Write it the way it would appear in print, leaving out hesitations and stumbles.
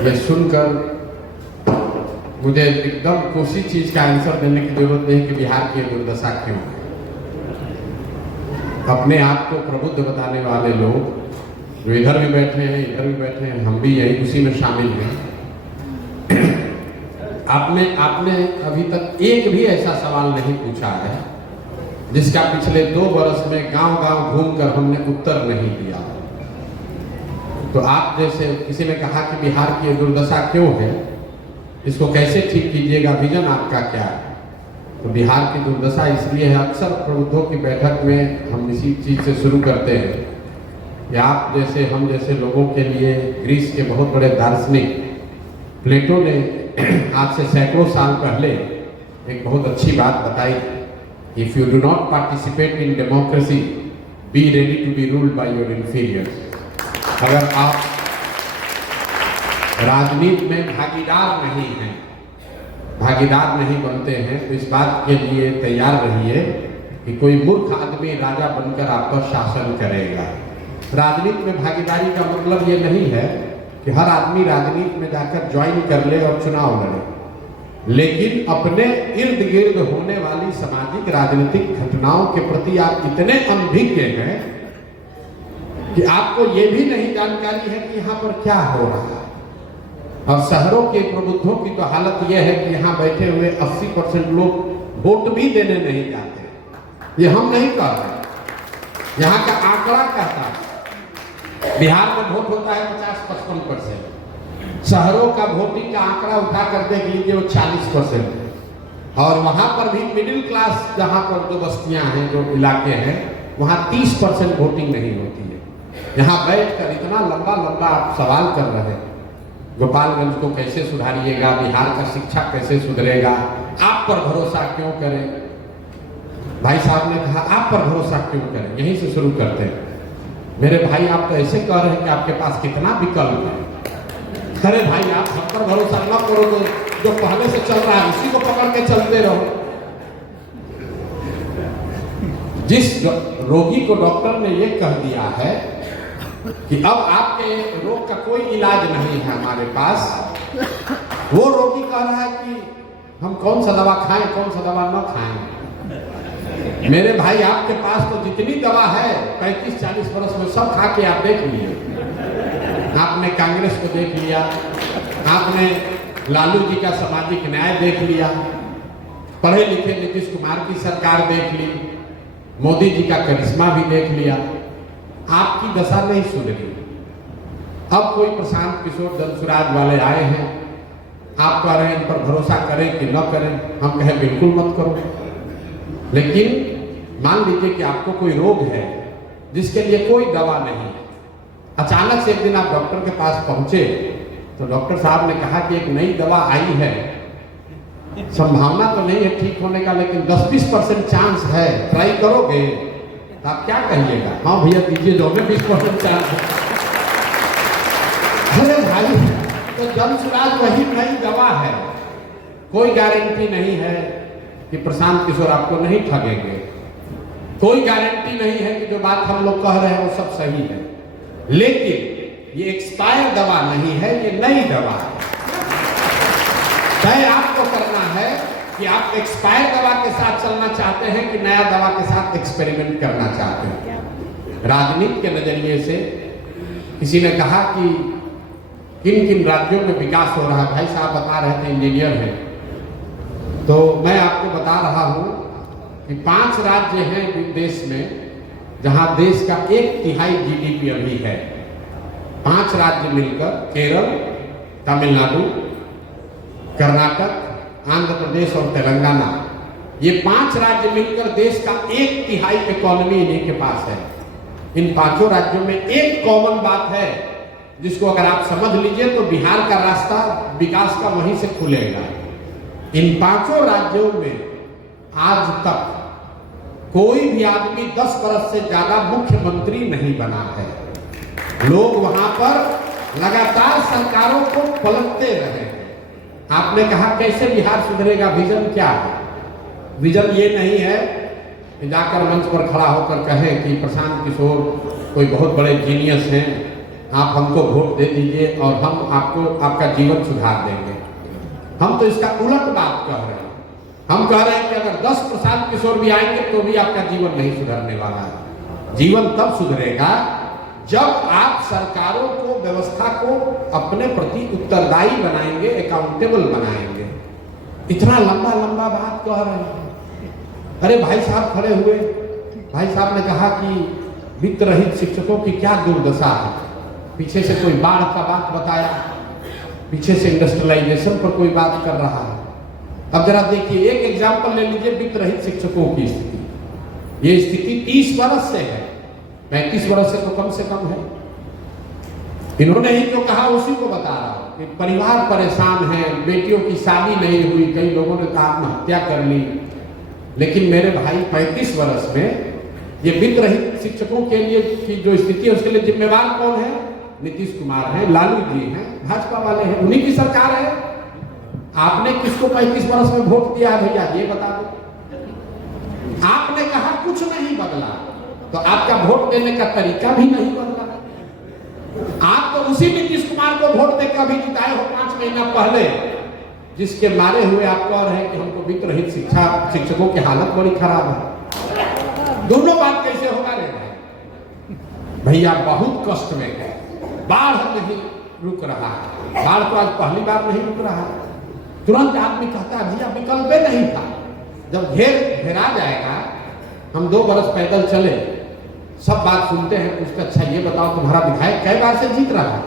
ये सुनकर मुझे एकदम उसी चीज का आंसर देने की जरूरत नहीं कि बिहार की दुर्दशा क्यों है। अपने आप को प्रबुद्ध बताने वाले लोग जो इधर भी बैठे हैं, इधर भी बैठे हैं, हम भी यही उसी में शामिल हैं। आपने अभी तक एक भी ऐसा सवाल नहीं पूछा है जिसका पिछले 2 वर्ष में गांव-गांव घूमकर हमने उत्तर नहीं दिया। तो आप जैसे किसी ने कहा कि बिहार की दुर्दशा क्यों है, इसको कैसे ठीक कीजिएगा, विजन आपका क्या है? तो बिहार की दुर्दशा इसलिए है, अक्सर प्रबुद्धों की बैठक में हम इसी चीज से शुरू करते हैं कि आप जैसे हम जैसे लोगों के लिए ग्रीस के बहुत बड़े दार्शनिक प्लेटो ने आज से सैकड़ों साल पहले एक बहुत अच्छी बात बताई, if you do not participate in democracy be ready to be ruled by your inferiors. अगर आप राजनीति में भागीदार नहीं बनते हैं तो इस बात के लिए तैयार रहिए कि कोई मूर्ख आदमी राजा बनकर आप पर शासन करेगा। राजनीति में भागीदारी का मतलब ये नहीं है कि हर आदमी राजनीति में जाकर ज्वाइन कर ले और चुनाव लड़े, लेकिन अपने इर्द गिर्द होने वाली सामाजिक राजनीतिक घटनाओं के प्रति आप इतने अनभिज्ञ हैं कि आपको ये भी नहीं जानकारी है कि यहाँ पर क्या हो रहा है। और शहरों के प्रबुद्धों की तो हालत यह है कि यहाँ बैठे हुए 80% लोग वोट भी देने नहीं जाते। ये हम नहीं कह रहे, यहाँ का आंकड़ा कहता है। बिहार में वोट होता है 50-55%, शहरों का वोटिंग का आंकड़ा उठा कर देख लीजिए वो 40% है। और वहां पर भी मिडिल क्लास जहां पर जो बस्तियां हैं, जो इलाके हैं, वहां 30% वोटिंग नहीं होती है। यहाँ बैठकर इतना लंबा आप सवाल कर रहे हैं, गोपालगंज को कैसे सुधारिएगा, बिहार का शिक्षा कैसे सुधरेगा, आप पर भरोसा क्यों करें। भाई साहब ने कहा आप पर भरोसा क्यों करें, यहीं से शुरू करते हैं। मेरे भाई आप तो ऐसे कह रहे हैं कि आपके पास कितना विकल्प है। अरे भाई आप हम पर भरोसा न करो, तो जो पहले से चल रहा है उसी को पकड़ के चलते रहो। जिस रोगी को डॉक्टर ने ये कह दिया है कि अब आपके रोग का कोई इलाज नहीं है हमारे पास, वो रोगी कह रहा है कि हम कौन सा दवा खाएं, कौन सा दवा न खाएं। मेरे भाई आपके पास तो जितनी दवा है 35-40 वर्ष में सब खा के आप देख लिए। आपने कांग्रेस को देख लिया, आपने लालू जी का सामाजिक न्याय देख लिया, पढ़े लिखे नीतीश कुमार की सरकार देख ली, मोदी जी का करिश्मा भी देख लिया। आपकी दशा नहीं सुधरी। अब कोई प्रशांत किशोर जनसुराज वाले आए हैं, आप कह रहे हैं इन पर भरोसा करें कि न करें। हम कहें बिल्कुल मत करो, लेकिन मान लीजिए कि आपको कोई रोग है जिसके लिए कोई दवा नहीं है। अचानक से एक दिन आप डॉक्टर के पास पहुंचे तो डॉक्टर साहब ने कहा कि एक नई दवा आई है, संभावना तो नहीं है ठीक होने का, लेकिन 10-20% चांस है, ट्राई करोगे? तो आप क्या कहिएगा? हाँ भैया दीजिए, जो में 20% चांस है। अरे भाई तो जनसुराज वही नई दवा है, कोई गारंटी नहीं है कि प्रशांत किशोर आपको नहीं ठगेंगे, कोई गारंटी नहीं है कि जो बात हम लोग कह रहे हैं वो सब सही है। लेकिन ये एक्सपायर दवा नहीं है, ये नई दवा है। तय आपको करना है कि आप एक्सपायर दवा के साथ चलना चाहते हैं कि नया दवा के साथ एक्सपेरिमेंट करना चाहते हैं। राजनीति के नजरिए से किसी ने कहा कि किन किन राज्यों में विकास हो रहा है। भाई साहब बता रहे थे, इंजीनियर हैं, तो मैं आपको बता रहा हूं कि 5 राज्य हैं देश में जहां देश का 1/3 GDP अभी है। 5 राज्य मिलकर, केरल, तमिलनाडु, कर्नाटक, आंध्र प्रदेश और तेलंगाना, ये 5 राज्य मिलकर देश का 1/3 इकोनॉमी इन्हीं के पास है। इन 5 राज्यों में एक कॉमन बात है जिसको अगर आप समझ लीजिए तो बिहार का रास्ता विकास का वहीं से खुलेगा। इन 5 राज्यों में आज तक कोई भी आदमी 10 वर्ष से ज्यादा मुख्यमंत्री नहीं बना है। लोग वहां पर लगातार सरकारों को पलटते रहे हैं। आपने कहा कैसे बिहार सुधरेगा, विजन क्या है? विजन ये नहीं है कि जाकर मंच पर खड़ा होकर कहें कि प्रशांत किशोर कोई बहुत बड़े जीनियस हैं आप हमको वोट दे दीजिए और हम आपको आपका जीवन सुधार देंगे। हम तो इसका उलट बात कह रहे हैं। हम कह रहे हैं कि अगर 10 प्रशांत किशोर भी आएंगे तो भी आपका जीवन नहीं सुधरने वाला है। जीवन तब सुधरेगा जब आप सरकारों को, व्यवस्था को अपने प्रति उत्तरदायी बनाएंगे, अकाउंटेबल बनाएंगे। इतना लंबा लंबा बात कह रहे हैं। अरे भाई साहब खड़े हुए, भाई साहब ने कहा कि वित्त रहित शिक्षकों की क्या दुर्दशा है। पीछे से कोई बाढ़ का बात बताया, पीछे से इंडस्ट्रियलाइजेशन पर कोई बात कर रहा है। अब जरा देखिए, एक एग्जाम्पल ले लीजिए वित्त रहित शिक्षकों की स्थिति। ये स्थिति 30 वर्ष से है, 35 वर्ष से तो कम है। इन्होंने ही जो कहा उसी को बता रहा हूं कि परिवार परेशान है, बेटियों की शादी नहीं हुई, कई लोगों ने तो आत्महत्या कर ली। लेकिन मेरे भाई 35 वर्ष में ये वित्त रहित शिक्षकों के लिए की जो स्थिति है उसके लिए जिम्मेवार कौन है? नीतीश कुमार है, लालू जी हैं, भाजपा वाले हैं, उन्हीं की सरकार है। आपने किसको 35 वर्ष में वोट दिया भैया, ये बता दो। आपने कहा कुछ नहीं बदला, तो आपका वोट देने का तरीका भी नहीं बदला। आप तो उसी नीतीश कुमार को वोट देकर भी जिताए हो 5 महीना पहले, जिसके मारे हुए आप कह रहे हैं कि हमको वित्त रहित शिक्षकों की हालत बड़ी खराब है। दोनों बात कैसे होगा रे भैया? बहुत कष्ट में है, बाढ़ नहीं रुक रहा है। बाढ़ तो आज पहली बार नहीं रुक रहा है। तुरंत आदमी कहता है भैया विकल्प नहीं था। जब घेरा जाएगा, हम 2 बरस पैदल चले, सब बात सुनते हैं, उसका अच्छा ये बताओ तुम्हारा विधायक कई बार से जीत रहा है?